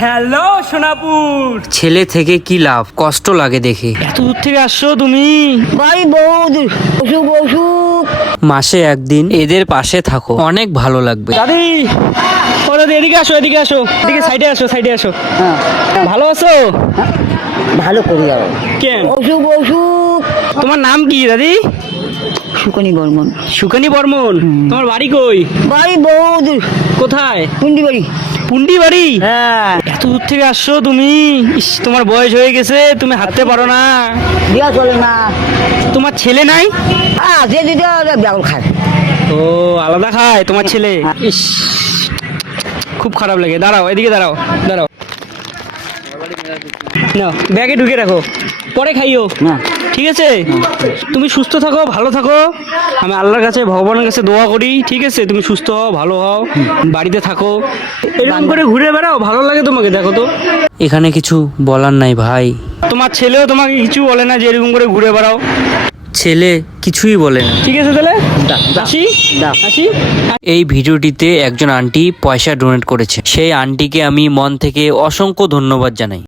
Hello Sonapur. ছেলে থেকে কি লাভ, কষ্ট লাগে দেখে। এত দূর থেকে আসছো তুমি? ভাই বহুত অসুখ অসুখ। মাসে একদিন এদের পাশে থাকো, অনেক ভালো লাগবে। দাদি, ও দাদি এদিকে আসো, এদিকে আসো, এদিকে সাইডে আসো, সাইডে আসো। হ্যাঁ ভালো আছো? ভালো করি আর কেন? অসুখ অসুখ। তোমার নাম কি দাদি? সুকনি বর্মন। সুকানি বর্মন। তোমার বাড়ি কই? ভাই বহুত কোথায়? পুন্ডি বাড়ি। পুন্ডি বাড়ি? হ্যাঁ এত দূর থেকে আসছো তুমি? ইস, তোমার বয়স হয়ে গেছে, তুমি হাঁটতে পারো না। বিয়া চলে না। তোমার ছেলে নাই? হ্যাঁ যে দিদি বিয়াগুল খায়। ও, আলাদা খায় তোমার ছেলে? ইস, খুব খারাপ লাগে। দাঁড়াও, এদিকে দাঁড়াও, দাঁড়াও। নাও, ব্যাগে ঢুকে রাখো, পরে খাইও। না ঠিক আছে? তুমি সুস্থ থাকো, ভালো থাকো। আমি আল্লাহর কাছে, ভগবানের কাছে দোয়া করি। ঠিক আছে? তুমি সুস্থ হও, ভালো হও, বাড়িতে থাকো, এরকম করে ঘুরে বেড়াও। ভালো লাগে তোমাকে? দেখো তো, এখানে কিছু বলার নাই ভাই। তোমার ছেলেও তোমাকে কিছু বলে না যে এরকম করে ঘুরে বেড়াও? ছেলে কিছুই বলে না। ঠিক আছে তাহলে আসি, দাও। আসি। এই ভিডিওটিতে একজন আন্টি পয়সা ডোনেট করেছে, সেই আন্টিকে আমি মন থেকে অসংখ্য ধন্যবাদ জানাই।